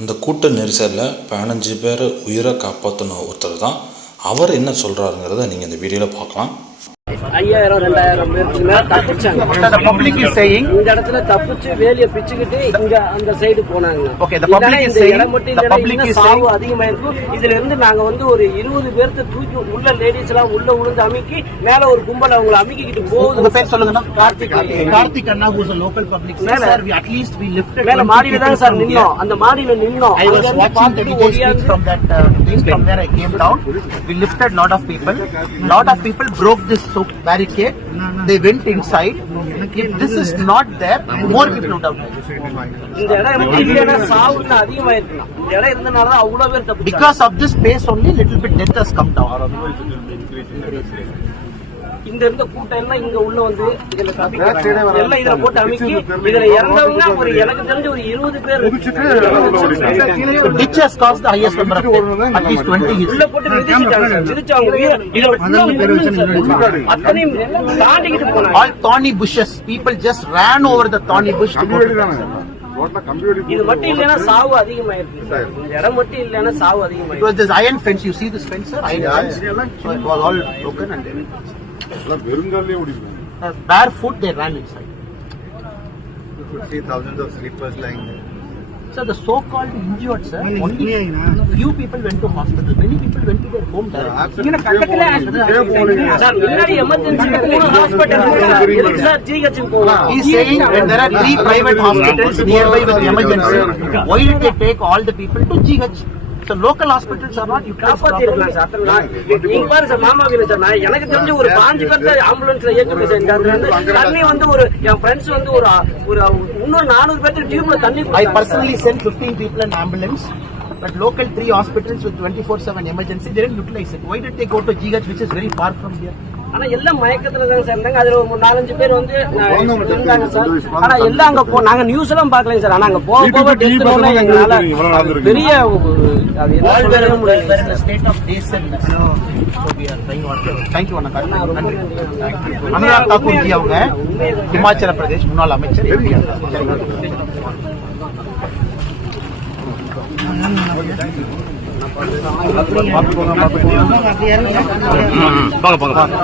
அந்த கூட்ட நெரிசலில் 15 பேர் உயிரை காப்பாற்றின ஒருத்தர் தான். அவர் என்ன சொல்கிறாருங்கிறத நீங்கள் இந்த வீடியோவில் பார்க்கலாம். 5000-2000 பேருக்கு மேல தப்பிச்சாங்க. The public is saying இந்த இடத்துல தப்பிச்சு வேலியை பிச்சுக்கிட்டு இங்க அந்த சைடு போனாங்க. Okay, the public is saying the public is saying அதிகமா இருக்கும். இதுல இருந்து நாங்க ஒரு 20 பேர்த்த தூக்கி உள்ள லேடிஸ் எல்லாம் உள்ள விழுந்து அமுக்கி மேல ஒரு கும்பல் அவங்களை அமுக்கிட்டு போகுது. உங்க பேர் சொல்லுங்க. கார்த்திக் அண்ணா who is a local public sir, we at least we lifted மேல மாடியில தான் சார் நின்னோம். அந்த மாடியில நின்னோம். I was watching the video speech from that from there I came down. We lifted lot of people broke this barricade. They went inside. If this is not there, more people would have died. இந்த இடம் எப்படி இல்லைன்னா சாவுன்னு அதிகமா இருக்கலாம். இந்த இடம் இருந்தனால அவ்வளவு பேர் தப்பிச்சாங்க. Because of this space only little bit death has come down. இந்த இருந்த கூட்டம் எல்லாம் இங்க உள்ள வந்து இதுல தப்பிக்கிறாங்க. எல்லாம் இதுல போட்டு அமுக்கி இதுல இறந்தவங்க எனக்கு தெரிஞ்ச ஒரு 20 பேர். Ditch has caused the highest number of deaths. At least 20 உள்ள போட்டு மிதிச்சிட்டாங்க. அத்தனையும் தாண்டிக்கிட்டு போனாங்க. All thorny bushes. People just ran over the thorny bush. இது மட்டும் இல்லைன்னா சாவு அதிகமாயிருக்கு. இந்த இடம் மட்டும் இல்லைன்னா சாவு அதிகமாயிருக்கு. It was this iron fence. You see this fence, sir? Iron fence. So it was all broken and everything. Barefoot they ran inside. You could see thousands of sleepers lying there. So the so-called injured, sir, only few people went to hospital. Many people went to their home directly. Sir முன்னாடி emergency 3 hospital இருக்கு sir. ஜிஹெச்க்கு போலாம். He is saying when there are 3 private hospitals nearby with emergency, why did they take all the people to GH? So local hospitals are not காப்பாத்திருக்கலாம் sir. நீங்க பாருங்க sir, மாமா வீடு sir, நான் எனக்கு தெரிஞ்ச ஒரு 5 பேர் ஆம்புலன்ஸ்ல ஏற்றி செஞ்சாங்க. தண்ணி ஒரு என் ஃப்ரெண்ட்ஸ் ஒரு இன்னும் 400 பேருக்கு டியூப்ல தண்ணி. I personally sent 15 people in ambulance, but local 3 hospitals with 24/7 emergency they didn't utilize it. Why did they go to GH, which is very far from here? ஆனா எல்லாம் மயக்கத்துல தான் சார் இருந்தாங்க. அதுல ஒரு 4-5 பேர் இருந்தாங்க சார். ஆனா எல்லாம் அங்க நாங்க நியூஸ் எல்லாம் பாக்கலைங்க சார். ஆனா அங்க போக டெத் பண்ணா எங்களால பெரிய அது என்ன சொல்ல முடியல. In the state of descent. So we are trying to. Thank you Anna. Anurag Thakur G அவங்க ஹிமாச்சல பிரதேஷ் முன்னாள் அமைச்சர். வாங்க